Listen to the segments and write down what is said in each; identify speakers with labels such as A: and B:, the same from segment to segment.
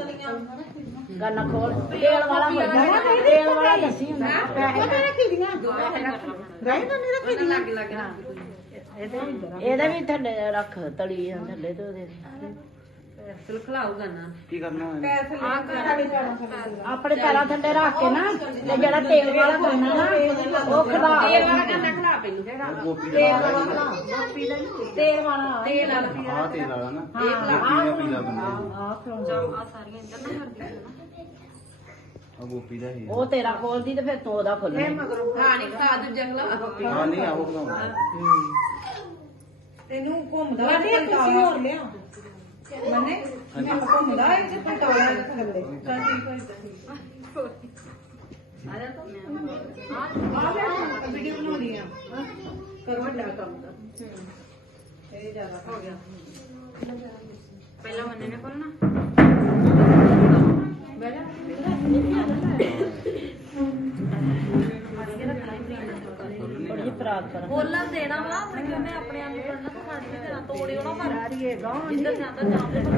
A: ਗੱਲਾਂ ਖੋਲ ਤੇਲ ਵਾਲਾ ਹੋ ਤੇਲ ਵਾਲਾ ਦੱਸੀ ਹੁੰਦਾ ਪੈਸੇ ਵੀ ਥੱਲੇ ਰੱਖ ਤਲੀ ਥੱਲੇ ਤੋਂ ਦੇ
B: ਪੈਸਲ ਖਲਾਉਗਾ ਨਾ
C: ਕੀ ਕਰਨਾ
A: ਆਪਣੇ ਪੈਰਾਂ ਥੱਲੇ ਰੱਖ ਕੇ ਨਾ ਜਿਹੜਾ ਤੇਲ ਵਾਲਾ ਕਰਨਾ ਨਾ ਉਹ ਖਲਾ
B: ਤੇਲ ਵਾਲਾ ਕਰਨਾ ਤੇਰਾ
A: ਖੋਲਦੀ ਤੇ ਫਿਰ ਤੂੰ ਉਹਦਾ ਖੋਲਣੀ ਤੈਨੂੰ ਘੁੰਮਦਾ ਮੈਨੂੰ ਘੁੰਮਦਾ ਇੱਥੇ ਪਟਾਉਣਾ ਥੱਲੇ ਕਾਹਦੀ ਕੋਈ ਦਹੀ ਲੈ ਕੰਮ ਦਾ ਹੂੰ ਇਹ ਜਿਆਦਾ ਹੋ ਗਿਆ
B: ਪਹਿਲਾਂ ਮੰਨੇ ਨੇ ਕੋਲ ਨਾ
A: बोलना देना वहां पर अपने आप को करना तो खाली करना हो तोड़े होना मर जाइएगा इधर तो जाता तो जाओ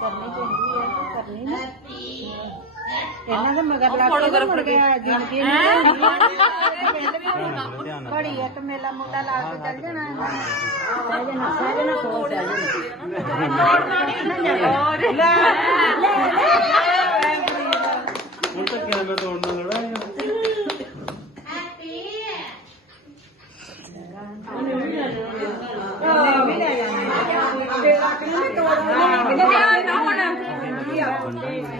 A: ਕਰਨੀ ਚਾਹੀਦੀ ਹੈ ਤੇ ਕਰਨੀ ਨਹੀਂ ਇਹਨਾਂ ਦੇ ਮਗਰ ਲੱਗ ਕੇ ਫੜ ਗਿਆ ਜਿੰਦਗੀ ਨਹੀਂ ਬੜੀ ਤੇ ਮੇਲਾ ਮੁੰਡਾ ਲਾ ਕੇ ਚੱਲ ਜਾਣਾ ਇਹਨਾਂ ਨੇ ਆਹ ਜੇ ਨਸਾਰੇ ਨਾ ਤੋੜ ਜਾਣਾ
C: ਹੁਣ ਤਾਂ ਕਿਹਾ ਮੈਂ ਤੋੜਨਾ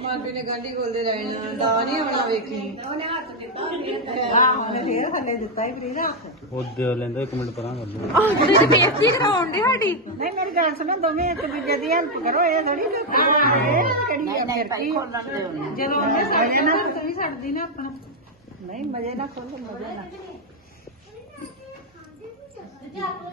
B: ਮਾਪੇ ਨੇ ਗਾਂਢੀ ਖੋਲਦੇ ਰਹਿਣਾ ਦਾ ਨਹੀਂ ਆਉਣਾ ਵੇਖੀ ਉਹਨੇ ਹੱਥ
A: ਕਿੱਦਾਂ ਫੇਰ ਹਾਂ ਫੇਰ ਹੱਲੇ ਦਿੱਤਾ ਹੀ ਫਰੀ
C: ਫਰੀਦਾ ਉਹ ਲੈਂਦਾ ਇੱਕ ਮਿੰਟ ਪਰਾਂ ਕਰ ਲੂ
B: ਤੁਸੀਂ ਬੇਇੱਜ਼ਤੀ ਕਰਾਉਣ ਦੇ ਸਾਡੀ
A: ਨਹੀਂ ਮੇਰੀ ਗੱਲ ਸੁਣੋ ਦੋਵੇਂ ਇੱਕ ਦੂਜੇ ਦੀ ਹੈਲਪ ਕਰੋ ਇਹ ਥੋੜੀ ਲੋਕ ਨਹੀਂ ਨਹੀਂ ਪਰ ਜਦੋਂ ਉਹਨੇ ਸਾਡੇ ਨਾਲ ਤੁਸੀਂ ਸਾਡੀ ਨਾ ਆਪਣਾ ਨਹੀਂ ਮਜੇ ਨਾਲ ਖੋਲੋ ਮਜੇ ਨਾਲ ਜੀ ਆਪੋ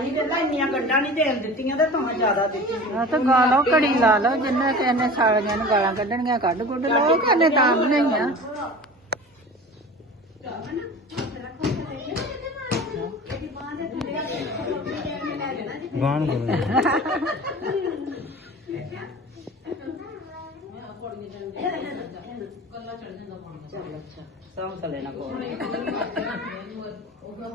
A: ਇੰਨੀਆਂ ਨਹੀਂ ਦੇਣ ਦਿੱਤੀਆਂ ਦਿੱਤੀਆਂ ਤਾਂ ਤਾਂ ਤੁਹਾਨੂੰ ਜ਼ਿਆਦਾ ਹਾਂ ਘੜੀ ਲਾ ਲਓ ਜਿੰਨਾ ਕਿ ਇਹਨੇ ਸਾਲੀਆਂ ਨੇ ਗਾਲਾਂ ਕੱਢਣੀਆਂ ਕੱਢ ਗੁੱਡ ਲਓ ਕਿੰਨੇ ਤਾਂ ਨਹੀਂ ਆ ਤੇ ਰੱਖੋ ਕੇ ਲੈ
C: ਜੀ ਗਾਣ ਗੋਲ ਕੱਲਾ ਚੜ
B: ਜਾਂਦਾ ਪਾਣੀ ਚੱਲ ਅੱਛਾ ਸਾਂਭ ਲੈਣਾ ਕੋਲ